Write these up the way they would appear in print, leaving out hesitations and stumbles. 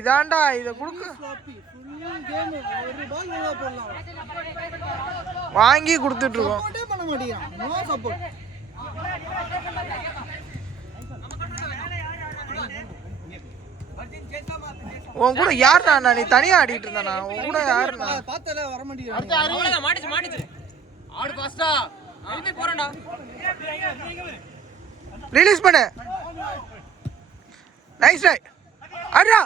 இதாண்டா இத குடுக்கு வாங்கி கொடுத்துட்டு இருக்கோம். உன் கூட யாருடா நீ தனியா ஆடிட்டு இருந்தானா? உன் கூட யாருடா? பார்த்தல வர மாட்டேங்குது. மாட்டிச்சு ஆடு பாஸ்டா ஐவே போறடா. ரிலீஸ் பண்ணு. Nice try. அடடா.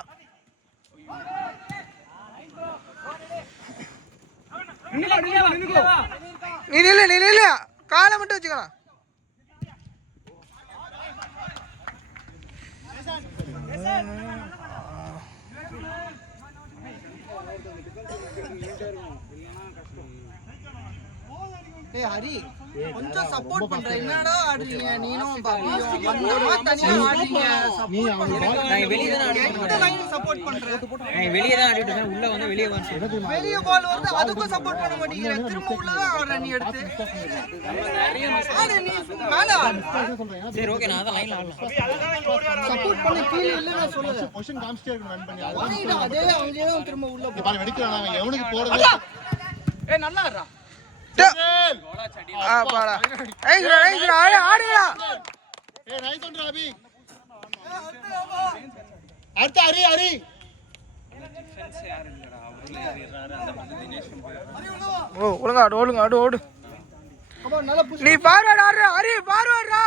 நீ நில்லு காலை மட்டும் வச்சுக்கலாம். ஹரி கொஞ்சம் சப்போர்ட் பண்ற. என்னடா ஆடுறீங்க நீனும் பாப்பியும் தனியா ஆடுறீங்க. நான் வெளிய தான் ஆடிட்டு லைன் சப்போர்ட் பண்றேன். நான் வெளிய தான் ஆடிட்டு இருக்கேன். உள்ள வந்து வெளிய வந்து வெளிய பால் வருது அதுக்கு சப்போர்ட் பண்ண மாட்டீங்க. திரும்ப உள்ள தான் ஆடுற நீ எடுத்து. ஆடு நீ மேல சரி ஓகே நான் அத லைன்ல ஆடலாம். சப்போர்ட் பண்ணி கீழ இல்ல நான் சொல்றேன். பொசிஷன் காமிச்சிட்டே இருக்கு ரன் பண்ணி. அதே அவங்களே தான் திரும்ப உள்ள போ. பால் வெடிக்கறானே எவனுக்கு போறது. ஏய் நல்லா ஆடுறா. பாடா நைஸ் ஆடுடா. ஏய் நைஸ் ஒன்றா அபி. அடுத்து ஹரி டிஃபென்ஸ் யார் இல்லடா. அவர்ல ஏறிறாரு அந்த மாதிரி தினேஷ் போய். ஓ ஒழுங்கா ஓடு. அப்ப நல்ல புஷ். நீ ஃபார்வர்ட் ஆடுற ஹரி ஃபார்வர்ட்ரா.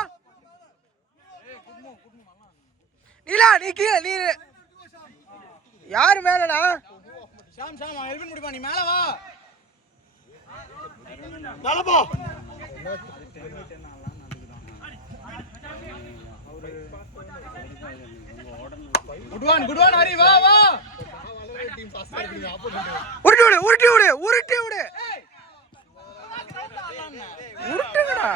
ஏய் குட் மூவ் நீலா நீ கீழ நீ யார் மேலடா? ஷாம் எல்வின் முடிப்பா நீ மேல வா. நலபா குட் ஒன் ஹரி வா டீம் பாஸ் பண்ணிடுங்க. ஆப்போசிட் உருட்டி விடு உருட்டுங்கடா.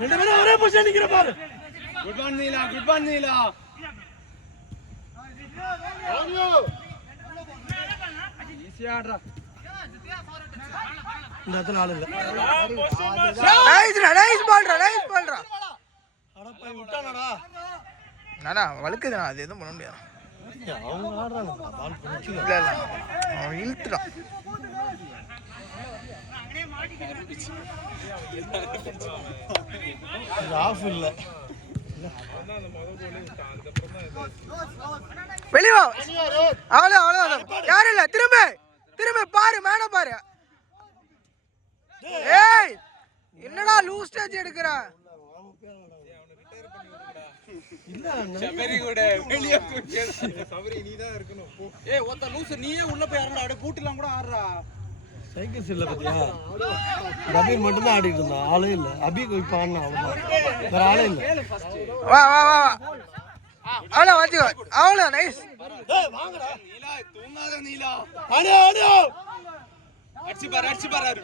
ரெண்டு பேரும் ஒரே பொசிஷன் நிக்கிற பாரு. குட் ஒன் நீலா ஆனியோ ஈஸியாடா. இந்த இடத்துல ஆளு இல்ல. நைஸ் பால்டா. அட போய் விட்டானடா. நானா வழுக்குதுடா. அது எதுவும் பண்ண முடியாது. அவங்க ஆடுறாங்க பால் புடிச்சு இல்ல அவன் இழுத்துறான். ஆஃப் இல்ல. வெளிய வா. அவ்வளவு யாரும் இல்ல. திரும்ப பாரு மேல பாரு. ஏய் என்னடா லூஸ் ஸ்டேஜ் எடுக்கற? இல்ல சபரி கூட வெளிய தூக்கி சபரி நீ தான் இருக்கணும். ஏய் ஒத்த லூஸ் நீயே உள்ள போய் ஆடுடா. அப்படியே பூட்டிலாம் கூட ஆடுறா. சைக்கிள்ஸ் இல்ல பாத்தியா? ரபீர் மட்டும் தான் ஆடிட்டு இருந்தான். ஆளே இல்ல. அபி இப்ப ஆடுனா அவ்வளவுதான். வேற ஆளே இல்ல. வா அவ்வளோ வாச்சிக்கோ. அவ்வளோ நைஸ். ஏய் வாங்கடா நீலா தூங்காத நீலா. ஆடு அடிச்சு பாரு.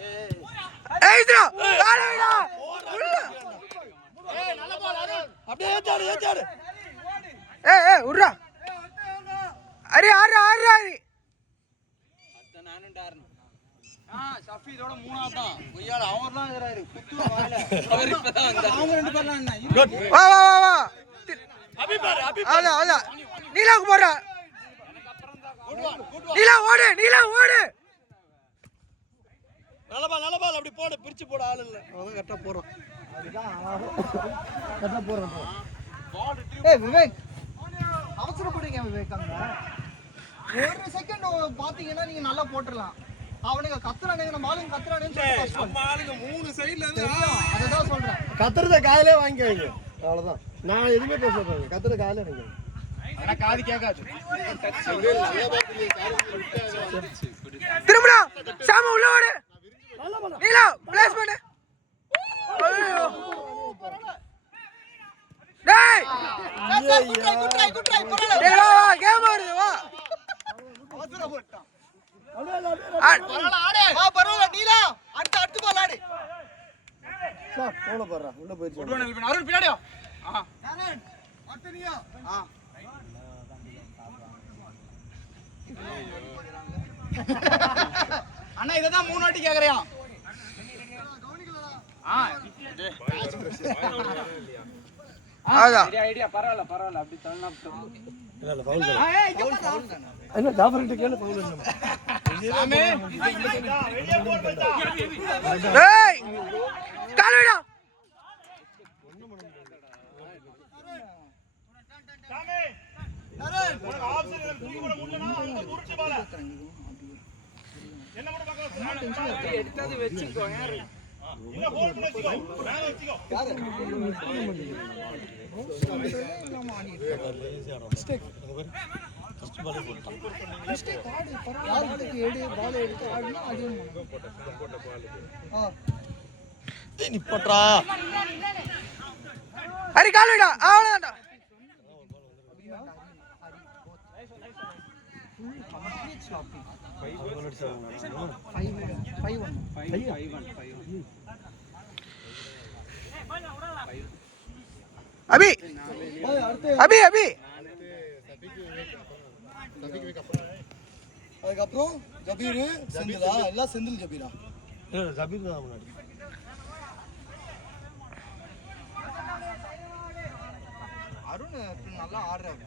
ஏய்டா ஆடுடா. ஏய் நல்ல பால் அருண். அப்படியே ஏத்தாடு. ஏய் உர்ரா. அரி ஆடுறா. அத நானும் டார்னு. ஷஃபி இதோட மூணாவது தான். ஒய்யால அவர்லாம் இருக்கறாரு. குத்து வாயில. அவர் இப்பதான் வந்தா. அவங்க ரெண்டு பேர்லாம் என்ன? வா. அபி பாரு. அவ்வளோ நீலாக்கு போறா. நீலா ஓடு. நல்ல பால் அப்படி போடு. பிரிச்சு போட ஆள் இல்ல. அவன் கரெக்ட்டா போறான். கரெக்ட்டா போறான். ஏய் விவேக் அவசரப்படுங்க விவேக். அங்க ஒரு செகண்ட் பாத்தீங்கன்னா நீங்க நல்லா போட்டுறலாம். அவனுங்க கத்துறானுங்க. நம்ம ஆளுங்க கத்துறானுன்னு சொல்லி நம்ம ஆளுங்க மூணு சைடுல இருந்து அததான் சொல்றேன். கத்துறத காயிலே வாங்கி வைங்க. அவ்வளவுதான். நான் எதுவுமே பேச போறேன். கத்துற காயிலே வாங்கி. அட காது கேட்காது. திரும்படா. சாம உள்ள ஓடு. நீலா பிளேஸ் பண்ணு. ஐயோ டேய் குட் ட்ரை. டேய் வா கேம் ஆடுது வா. அவசர போ. பரவாயில்ல நீலா அடுத்து பால் ஆடு சார் போன பாறா உள்ள போயிச்சு அருண் பின்னாடியோ அடுத்து நீயா அண்ணா இததான் 3 வாட்டி கேக்குறியா ஐடியா பரவாயில்ல அப்படி தள்ளனா இல்ல ஃபவுல் இல்ல ஜாஃபர்ட்ட கேளு ஃபவுல் இல்ல சாமே ஏய் காலடா சாமே உனக்கு ஆப்ஷன் தூக்கி போட முடியலனா அந்த உருட்டி பால என்ன பண்ண பார்க்கலாம் எடுத்தது வெச்சுக்கோ யாரு இல்ல ஹோல்ட் வெச்சுக்கோ மேல வெச்சுக்கோ யாரு மிஸ்டேக் ஃபர்ஸ்ட் பால் போட்டான் மிஸ்டேக் ஆடு பரவாயில்ல எடு பால் எடுத்து ஆடுனா அது நீ போட்றா ஹரி காலடா அவ்வளவுதான்டா அபி அபி அபி அதுக்கப்புறம் ஜபீர் செந்திலா எல்லாம் செந்தில் ஜபீரா இல்ல ஜபீர் தான் முன்னாடி அருண் நல்லா ஆடுறாரு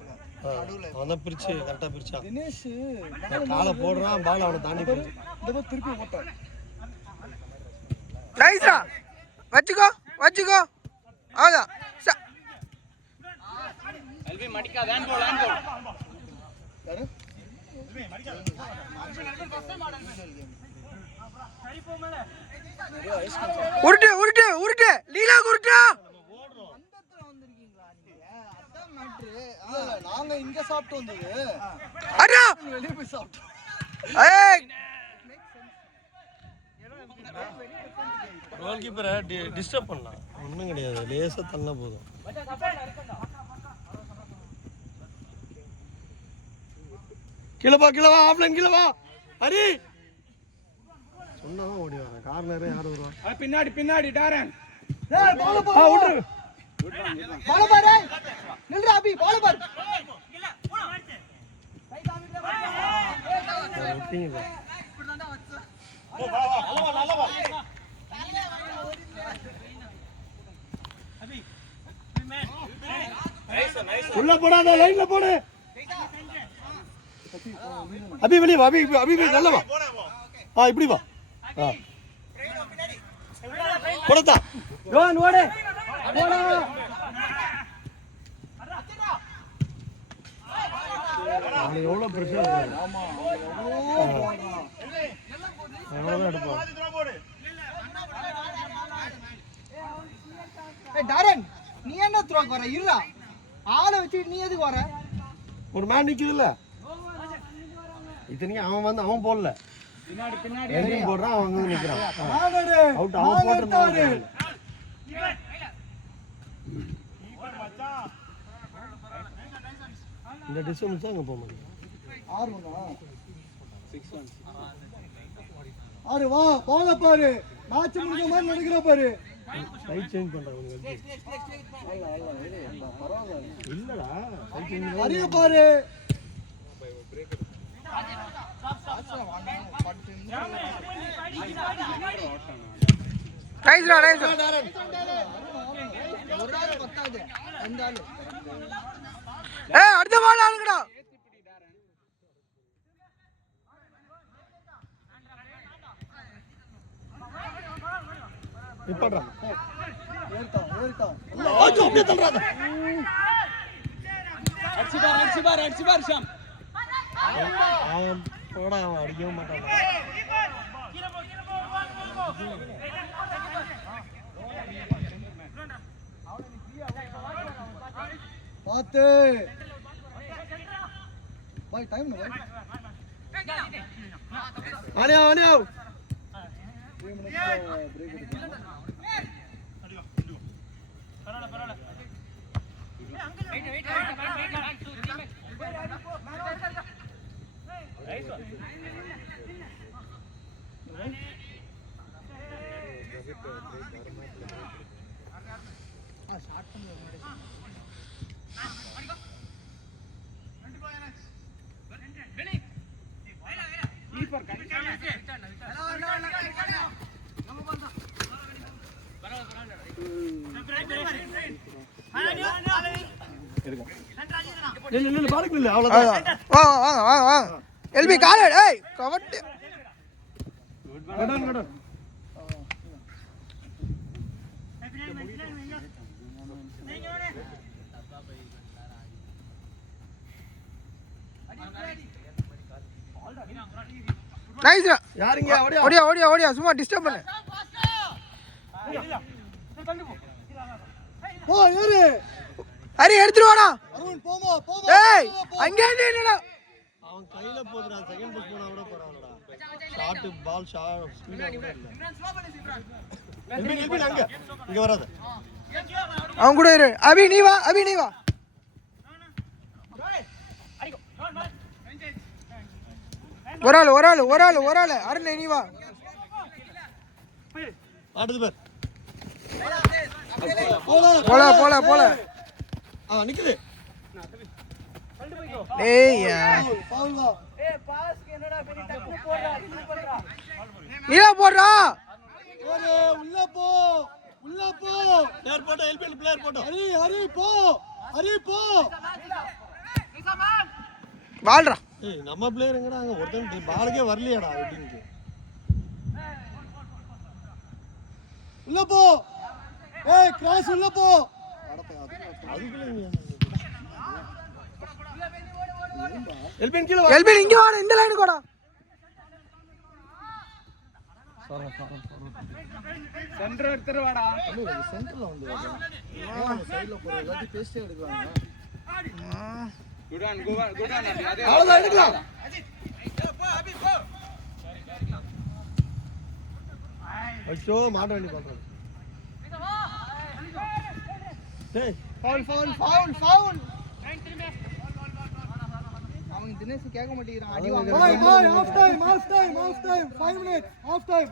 நடுவுல அவன் பிரிச்சு கரெக்டா பிரிச்சான் தினேஷ் காலை போடுறான் பால் அவனை தாண்டி போயிடுச்சு இந்த மாதிரி திருப்பி போட்டான் நைஸ்டா வச்சுக்கோ அவ்வளவுதான் எல்வி மடிக்காத ஹேண்ட் பால் யாரு உருட்டு லீலா உருட்டு நாங்க இங்க சாப்பிட்டு வந்தது அடா வெளியே போய் சாப்பிட்டோம் ஏய் கோல் கீப்பரை டிஸ்டர்ப் பண்ணலாம் ஒன்றும் கிடையாது லேசா தள்ளனா போதும் கீழே வா ஆஃப்லைன் கீழே வா ஹரி சொன்னாதான் ஓடி வரேன் கார்னரே யார் வருவா பின்னாடி டாரன் டேய் பால் விட்டுரு பால் பாரு நில்றா அபி பால் பாரு விட்டீங்க ஓ வா நல்ல வா உள்ள போடாத லைன்ல போடு அபி வெளிய வா அபி நல்ல வா இப்படி வா போடா ரோன் ஓடு போடா அவன் எவ்வளவு பிரச்சனை ஆமா அவ்வளவுதான் எடுப்பான் ஏய் டாரன் நீ என்ன த்ரோக்கு வர இருடா ஆளை வச்சு நீ எதுக்கு வர ஒரு மேன் நிக்குதுல்ல இத்தனைக்கு அவன் போடல பின்னாடி எங்கேயும் போடுறான் அவன் அங்க நிக்கிறான் அவுட் அவன் போட்டுட்டாரு இந்த டிஸ்டன்ஸ் அங்க போக முடியும் 6 வா பால பாரு மேட்ச் முடிஞ்ச மாதிரி நடிக்கிற பாரு சைட் சேஞ்ச் பண்றாங்க இல்லடா சைட் சேஞ்ச் அறிய பாரு நைஸ்டா ஒரு ஆள் பத்தாது அந்த ஆளு ஏய் அடுத்த பால் ஆளுங்கடா நிப்பாட்றா ஏறிட்டான் ஆச்சு அப்படியே தள்ளுறாத அடிச்சு பார் ஷாம் அவன் போடா அவன் அடிக்கவே மாட்டான் பாத்து பாய் டைம் நோ பாய் ஆனியா 3 மினிட்ஸ் பிரேக் எடுக்கலாம் இல்ல பாருங்க இல்ல அவ்வளவுதான். வாங்க வாங்க வாங்க வாங்க எல்பி கால ஏய் கவட்டு கடன் கடன். நைஸ்ரா யாருங்க அப்படியே ஓடியா ஓடியா ஓடியா சும்மா டிஸ்டர்ப் பண்ணு போ ஏறு. ஹரி எடுத்துட்டு வாடா அருண் போமா போமா. ஏய் அங்க இருந்து என்னடா அவன் கையில போடுறான். செகண்ட் புஷ் போனா கூட பரவாயில்லடா. ஷாட் பால் ஷாட் ஸ்பீடா கூட இல்ல. எல்பி அங்க இங்க வராத. அவன் கூட இரு அபி நீ வா ஒரு ஆள் அருண் நீ வா ஆடுது பார். போல நிக்குது. ஏய் பவுல் வா. நீயா போடுறா ஓடு உள்ள போ பிளேயர் போடா. எல்பி பிளேயர் போடா. ஹரி போ வாழ்றா ஏய் நம்ம பிளேயர் எங்கடா அங்க ஒருத்தன் பாலுக்கே வரலையாடா ஹெட்டிங்க்கு. உள்ள போ. ஏய் கிராஸ் உள்ள போ. அதுக்குள்ள எல்பின் கீழ வா. எல்பி இங்க வாடா இந்த லைனுக்கு வாடா சென்டர்ல வந்து சைடுல போற எல்லாத்தையும் பேஸ்டே எடுக்கறாங்க. அவ்வளவுதான் எடுக்கலாம். ஐயோ மாட்ட வேண்டி பாக்குறாங்க. டேய் ஃபவுல். அவங்க தினேஷ் கேட்க மாட்டேங்கிறான் அடி half time 5 minutes half time.